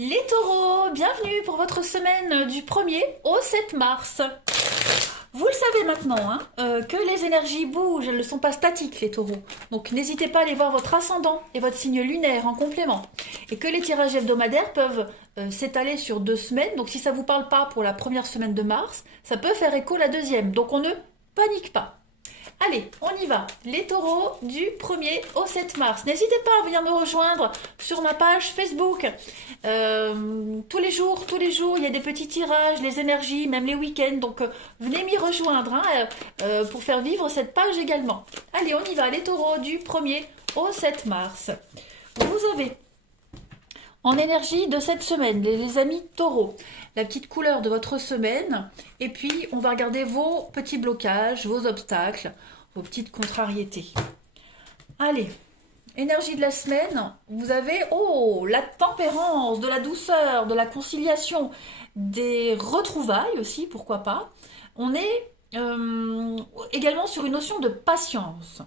Les taureaux, bienvenue pour votre semaine du 1er au 7 mars. Vous le savez maintenant, que les énergies bougent, elles ne sont pas statiques les taureaux. Donc n'hésitez pas à aller voir votre ascendant et votre signe lunaire en complément. Et que les tirages hebdomadaires peuvent s'étaler sur 2 semaines. Donc si ça ne vous parle pas pour la première semaine de mars, ça peut faire écho la deuxième. Donc on ne panique pas. Allez, on y va. Les taureaux du 1er au 7 mars. N'hésitez pas à venir me rejoindre sur ma page Facebook. Tous les jours, il y a des petits tirages, les énergies, même les week-ends. Donc, venez m'y rejoindre pour faire vivre cette page également. Allez, on y va. Les taureaux du 1er au 7 mars. Vous avez en énergie de cette semaine, les amis taureaux, la petite couleur de votre semaine, et puis on va regarder vos petits blocages, vos obstacles, vos petites contrariétés. Allez, énergie de la semaine, vous avez la tempérance, de la douceur, de la conciliation, des retrouvailles aussi, pourquoi pas. On est également sur une notion de patience.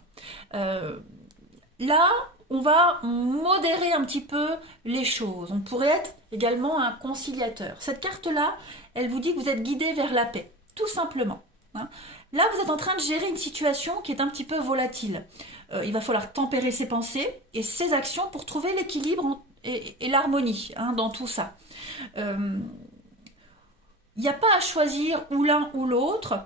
Là, on va modérer un petit peu les choses. On pourrait être également un conciliateur. Cette carte-là, elle vous dit que vous êtes guidé vers la paix, tout simplement. Là, vous êtes en train de gérer une situation qui est un petit peu volatile. Il va falloir tempérer ses pensées et ses actions pour trouver l'équilibre et l'harmonie dans tout ça. Il n'y a pas à choisir ou l'un ou l'autre,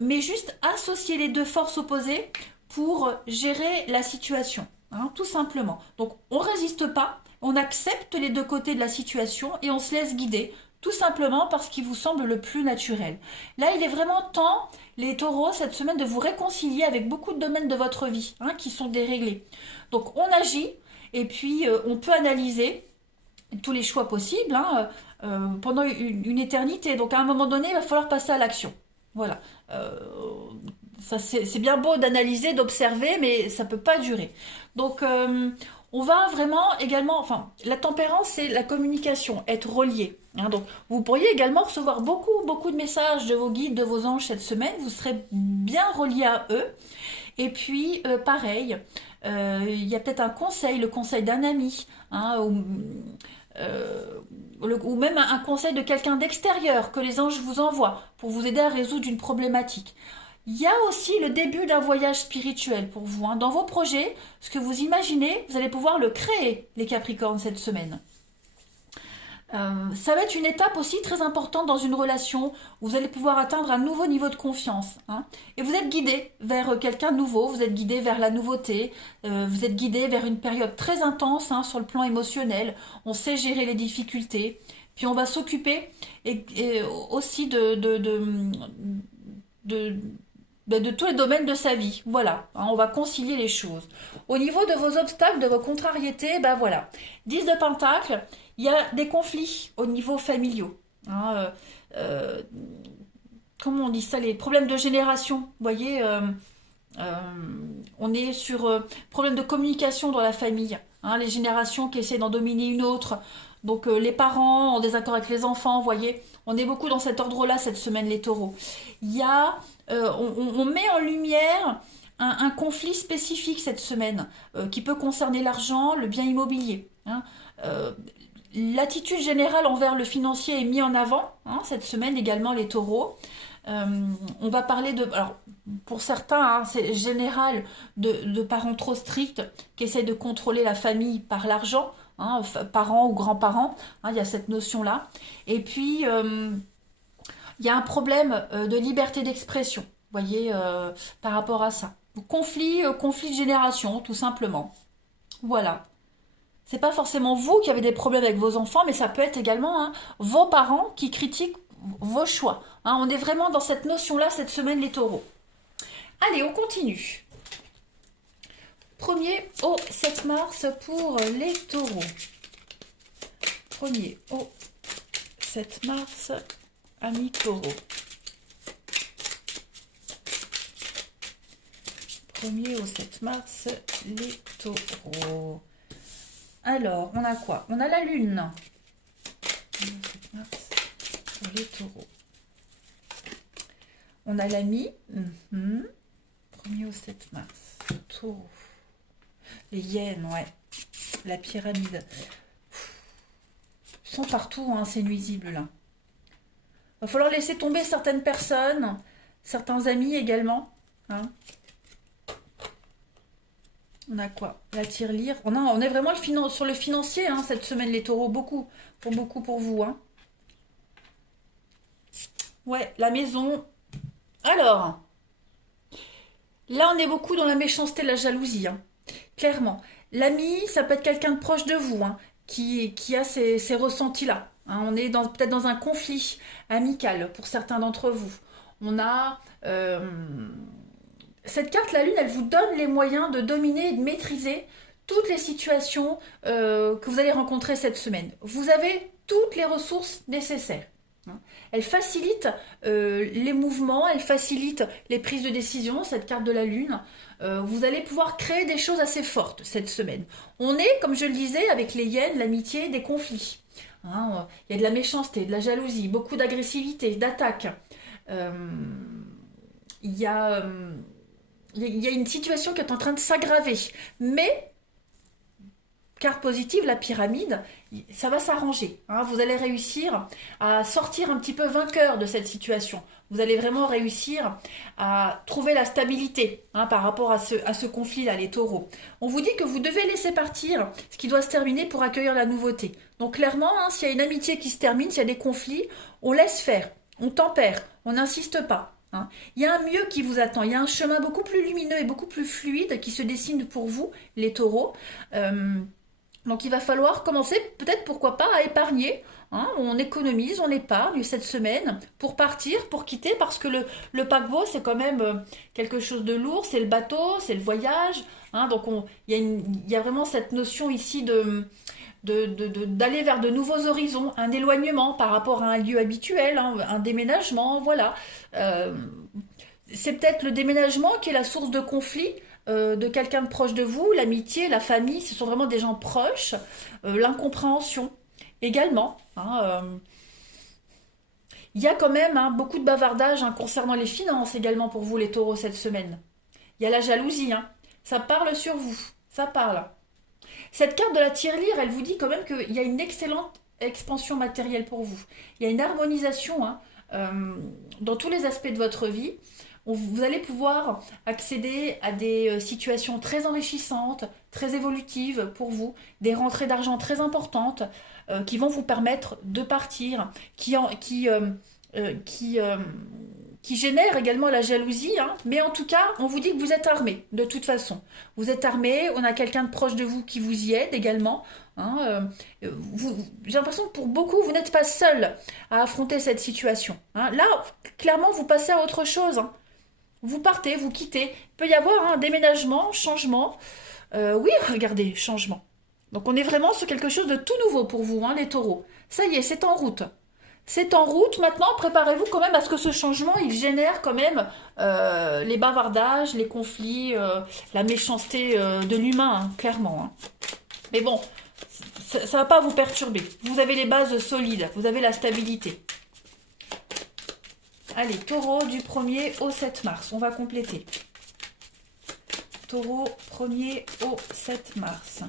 mais juste associer les deux forces opposées pour gérer la situation. Tout simplement. Donc on ne résiste pas, on accepte les deux côtés de la situation et on se laisse guider, tout simplement parce qu'il vous semble le plus naturel. Là, il est vraiment temps, les taureaux, cette semaine, de vous réconcilier avec beaucoup de domaines de votre vie qui sont déréglés. Donc on agit et puis on peut analyser tous les choix possibles pendant une éternité. Donc à un moment donné, il va falloir passer à l'action. Voilà. Ça, c'est bien beau d'analyser, d'observer, mais ça peut pas durer. Donc, on va vraiment également, la tempérance, c'est la communication, être relié. Donc, vous pourriez également recevoir beaucoup de messages de vos guides, de vos anges cette semaine. Vous serez bien relié à eux. Et puis, pareil, il y a peut-être un conseil, le conseil d'un ami, ou même un conseil de quelqu'un d'extérieur que les anges vous envoient pour vous aider à résoudre une problématique. Il y a aussi le début d'un voyage spirituel pour vous. Dans vos projets, ce que vous imaginez, vous allez pouvoir le créer, les Capricornes, cette semaine. Ça va être une étape aussi très importante dans une relation où vous allez pouvoir atteindre un nouveau niveau de confiance. Et vous êtes guidé vers quelqu'un de nouveau, vous êtes guidé vers la nouveauté, vous êtes guidé vers une période très intense sur le plan émotionnel. On sait gérer les difficultés. Puis on va s'occuper et aussi de tous les domaines de sa vie. Voilà, on va concilier les choses. Au niveau de vos obstacles, de vos contrariétés, voilà. 10 de Pentacle, il y a des conflits au niveau familiaux. Comment on dit ça, les problèmes de génération. Vous voyez, on est sur problème de communication dans la famille. Les générations qui essaient d'en dominer une autre. Donc les parents en désaccord avec les enfants, vous voyez, on est beaucoup dans cet ordre-là cette semaine, les taureaux. Il y a, on met en lumière un conflit spécifique cette semaine qui peut concerner l'argent, le bien immobilier. L'attitude générale envers le financier est mise en avant cette semaine également, les taureaux. On va parler alors pour certains, c'est général, de parents trop stricts qui essaient de contrôler la famille par l'argent. Parents ou grands-parents, il y a cette notion-là. Et puis, il y a un problème de liberté d'expression, vous voyez, par rapport à ça. Conflit de génération, tout simplement. Voilà. C'est pas forcément vous qui avez des problèmes avec vos enfants, mais ça peut être également vos parents qui critiquent vos choix. On est vraiment dans cette notion-là cette semaine, les taureaux. Allez, on continue. 1er au 7 mars pour les taureaux. 1er au 7 mars, amis taureaux. 1er au 7 mars, les taureaux. Alors, on a quoi? On a la lune. 1er au 7 mars pour les taureaux. On a la mi. 1er au 7 mars. Taureau. Les hyènes, ouais. La pyramide. sont partout, hein, c'est nuisible là. Il va falloir laisser tomber certaines personnes, certains amis également. Hein. On a quoi? La tirelire. On est vraiment sur le financier hein, cette semaine, les taureaux. Beaucoup pour vous. Hein. Ouais, la maison. Alors, là, on est beaucoup dans la méchanceté, la jalousie. Hein. Clairement. L'ami, ça peut être quelqu'un de proche de vous hein, qui a ces ressentis-là. Hein. On est peut-être dans un conflit amical pour certains d'entre vous. On a... cette carte, la lune, elle vous donne les moyens de dominer et de maîtriser toutes les situations que vous allez rencontrer cette semaine. Vous avez toutes les ressources nécessaires. Elle facilite les mouvements, elle facilite les prises de décision, cette carte de la lune. Vous allez pouvoir créer des choses assez fortes cette semaine. On est, comme je le disais, avec les hyènes, l'amitié, des conflits. Hein, il y a de la méchanceté, de la jalousie, beaucoup d'agressivité, d'attaque. Il y a une situation qui est en train de s'aggraver. Mais, carte positive, la pyramide, ça va s'arranger. Hein. Vous allez réussir à sortir un petit peu vainqueur de cette situation. Vous allez vraiment réussir à trouver la stabilité hein, par rapport à ce conflit-là, les taureaux. On vous dit que vous devez laisser partir ce qui doit se terminer pour accueillir la nouveauté. Donc clairement, hein, s'il y a une amitié qui se termine, s'il y a des conflits, on laisse faire, on tempère, on n'insiste pas. Hein. Il y a un mieux qui vous attend, il y a un chemin beaucoup plus lumineux et beaucoup plus fluide qui se dessine pour vous, les taureaux. Donc il va falloir commencer, peut-être pourquoi pas, à épargner. Hein. On économise, on épargne cette semaine pour partir, pour quitter, parce que le paquebot, c'est quand même quelque chose de lourd, c'est le bateau, c'est le voyage. Hein. Donc il y a vraiment cette notion ici d'aller vers de nouveaux horizons, un éloignement par rapport à un lieu habituel, hein, un déménagement, voilà. C'est peut-être le déménagement qui est la source de conflit de quelqu'un de proche de vous, l'amitié, la famille, ce sont vraiment des gens proches, l'incompréhension également. Hein, il y a quand même hein, beaucoup de bavardage hein, concernant les finances également pour vous les taureaux cette semaine. Il y a la jalousie, hein, ça parle sur vous, ça parle. Cette carte de la tirelire, elle vous dit quand même qu'il y a une excellente expansion matérielle pour vous. Il y a une harmonisation hein, dans tous les aspects de votre vie. Vous allez pouvoir accéder à des situations très enrichissantes, très évolutives pour vous, des rentrées d'argent très importantes qui vont vous permettre de partir, qui génèrent également la jalousie. Hein. Mais en tout cas, on vous dit que vous êtes armé, de toute façon. Vous êtes armé, on a quelqu'un de proche de vous qui vous y aide également. Hein. J'ai l'impression que pour beaucoup, vous n'êtes pas seul à affronter cette situation. Hein. Là, clairement, vous passez à autre chose. Hein. Vous partez, vous quittez. Il peut y avoir un déménagement, changement. Oui, regardez, changement. Donc on est vraiment sur quelque chose de tout nouveau pour vous, hein, les taureaux. Ça y est, c'est en route. C'est en route. Maintenant, préparez-vous quand même à ce que ce changement, il génère quand même les bavardages, les conflits, la méchanceté de l'humain, hein, clairement. Hein. Mais bon, ça ne va pas vous perturber. Vous avez les bases solides, vous avez la stabilité. Allez, taureau du 1er au 7 mars. On va compléter. Taureau 1er au 7 mars.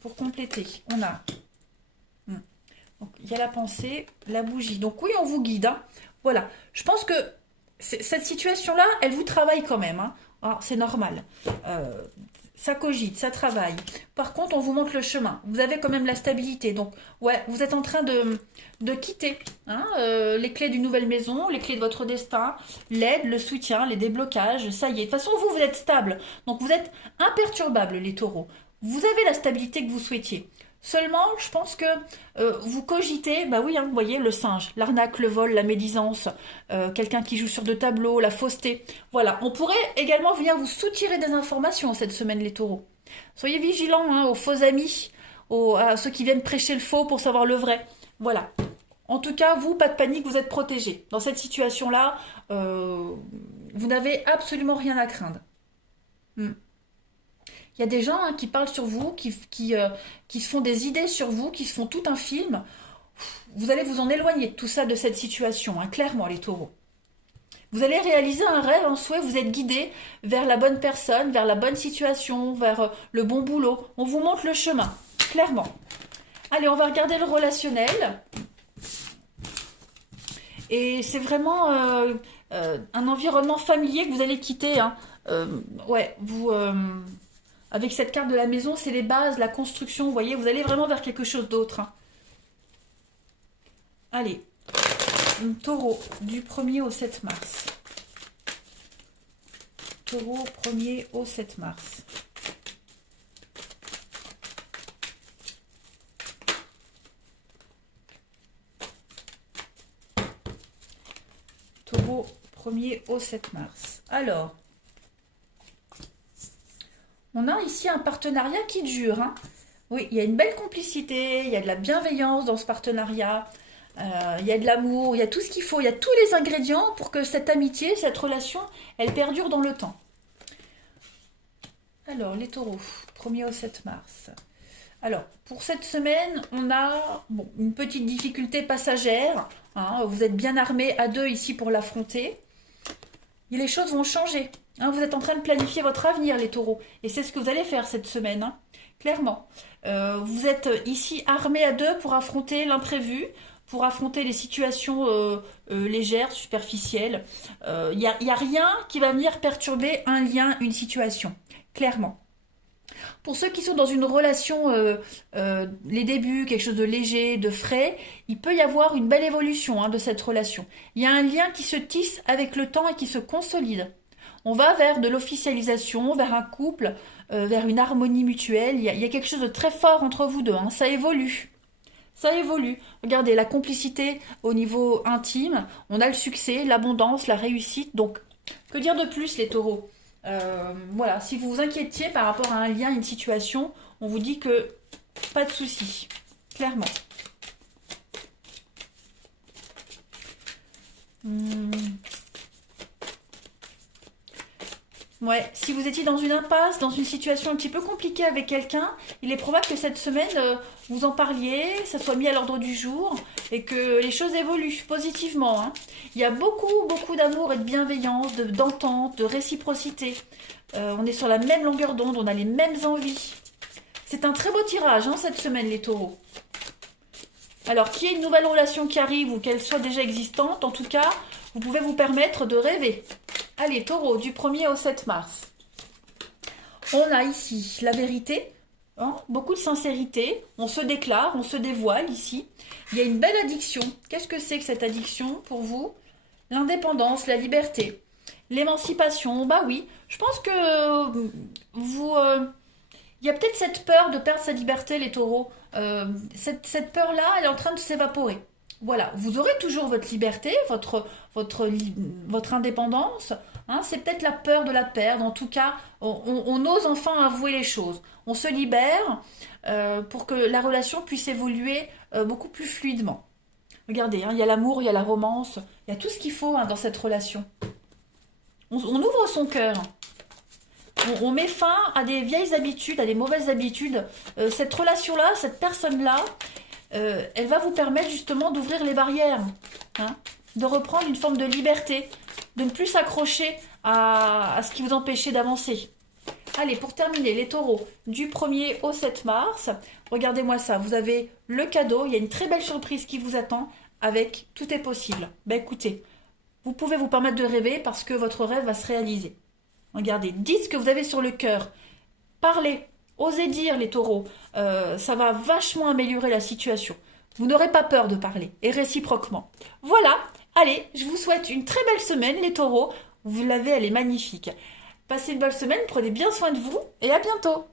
Pour compléter, on a... Donc, il y a la pensée, la bougie. Donc oui, on vous guide. Hein. Voilà. Je pense que cette situation-là, elle vous travaille quand même. Hein. Ah, c'est normal. Ça cogite, ça travaille. Par contre, on vous montre le chemin. Vous avez quand même la stabilité. Donc, ouais, vous êtes en train de quitter hein, les clés d'une nouvelle maison, les clés de votre destin, l'aide, le soutien, les déblocages. Ça y est. De toute façon, vous êtes stable. Donc, vous êtes imperturbable, les taureaux. Vous avez la stabilité que vous souhaitiez. Seulement, je pense que vous cogitez, bah oui, hein, vous voyez, le singe, l'arnaque, le vol, la médisance, quelqu'un qui joue sur deux tableaux, la fausseté. Voilà, on pourrait également venir vous soutirer des informations cette semaine, les taureaux. Soyez vigilants hein, aux faux amis, à ceux qui viennent prêcher le faux pour savoir le vrai. Voilà. En tout cas, vous, pas de panique, vous êtes protégés. Dans cette situation-là, vous n'avez absolument rien à craindre. Il y a des gens hein, qui parlent sur vous, qui se font des idées sur vous, qui se font tout un film. Vous allez vous en éloigner de tout ça, de cette situation, hein, clairement, les taureaux. Vous allez réaliser un rêve, un souhait, vous êtes guidé vers la bonne personne, vers la bonne situation, vers le bon boulot. On vous montre le chemin, clairement. Allez, on va regarder le relationnel. Et c'est vraiment un environnement familier que vous allez quitter. Hein. Ouais, vous... avec cette carte de la maison, c'est les bases, la construction, vous voyez, vous allez vraiment vers quelque chose d'autre. Hein. Allez, Taureau, du 1er au 7 mars. Taureau, 1er au 7 mars. Taureau, 1er au 7 mars. Alors, on a ici un partenariat qui dure. Hein. Oui, il y a une belle complicité, il y a de la bienveillance dans ce partenariat, il y a de l'amour, il y a tout ce qu'il faut, il y a tous les ingrédients pour que cette amitié, cette relation, elle perdure dans le temps. Alors, les taureaux, 1er au 7 mars. Alors, pour cette semaine, on a une petite difficulté passagère. Hein, vous êtes bien armés à deux ici pour l'affronter. Et les choses vont changer. Hein, vous êtes en train de planifier votre avenir, les taureaux. Et c'est ce que vous allez faire cette semaine, hein, clairement. Vous êtes ici armés à deux pour affronter l'imprévu, pour affronter les situations légères, superficielles. Il n'y a rien qui va venir perturber un lien, une situation, clairement. Pour ceux qui sont dans une relation, les débuts, quelque chose de léger, de frais, il peut y avoir une belle évolution hein, de cette relation. Il y a un lien qui se tisse avec le temps et qui se consolide. On va vers de l'officialisation, vers un couple, vers une harmonie mutuelle. Il y a quelque chose de très fort entre vous deux. Hein. Ça évolue. Ça évolue. Regardez, la complicité au niveau intime. On a le succès, l'abondance, la réussite. Donc, que dire de plus, les taureaux ? Voilà, si vous vous inquiétiez par rapport à un lien, une situation, on vous dit que pas de souci, clairement. Ouais, si vous étiez dans une impasse, dans une situation un petit peu compliquée avec quelqu'un, il est probable que cette semaine, vous en parliez, ça soit mis à l'ordre du jour et que les choses évoluent positivement. Hein. Il y a beaucoup d'amour et de bienveillance, d'entente, de réciprocité. On est sur la même longueur d'onde, on a les mêmes envies. C'est un très beau tirage hein, cette semaine, les taureaux. Alors, qu'il y ait une nouvelle relation qui arrive ou qu'elle soit déjà existante, en tout cas, vous pouvez vous permettre de rêver. Allez, taureau, du 1er au 7 mars. On a ici la vérité, hein, beaucoup de sincérité. On se déclare, on se dévoile ici. Il y a une belle addiction. Qu'est-ce que c'est que cette addiction pour vous? L'indépendance, la liberté, l'émancipation. Bah oui, je pense que vous... il y a peut-être cette peur de perdre sa liberté, les taureaux. Cette peur-là, elle est en train de s'évaporer. Voilà, vous aurez toujours votre liberté, votre indépendance. Hein, c'est peut-être la peur de la perdre. En tout cas, on ose enfin avouer les choses. On se libère pour que la relation puisse évoluer beaucoup plus fluidement. Regardez, hein, il y a l'amour, il y a la romance, il y a tout ce qu'il faut hein, dans cette relation. On ouvre son cœur. On met fin à des vieilles habitudes, à des mauvaises habitudes. Cette relation-là, cette personne-là, elle va vous permettre justement d'ouvrir les barrières, hein, de reprendre une forme de liberté, de ne plus s'accrocher à ce qui vous empêchait d'avancer. Allez, pour terminer, les taureaux, du 1er au 7 mars, regardez-moi ça, vous avez le cadeau, il y a une très belle surprise qui vous attend avec Tout est possible. Ben écoutez, vous pouvez vous permettre de rêver parce que votre rêve va se réaliser. Regardez, dites ce que vous avez sur le cœur, parlez. Osez dire les taureaux, ça va vachement améliorer la situation. Vous n'aurez pas peur de parler, et réciproquement. Voilà, allez, je vous souhaite une très belle semaine les taureaux. Vous l'avez, elle est magnifique. Passez une belle semaine, prenez bien soin de vous, et à bientôt.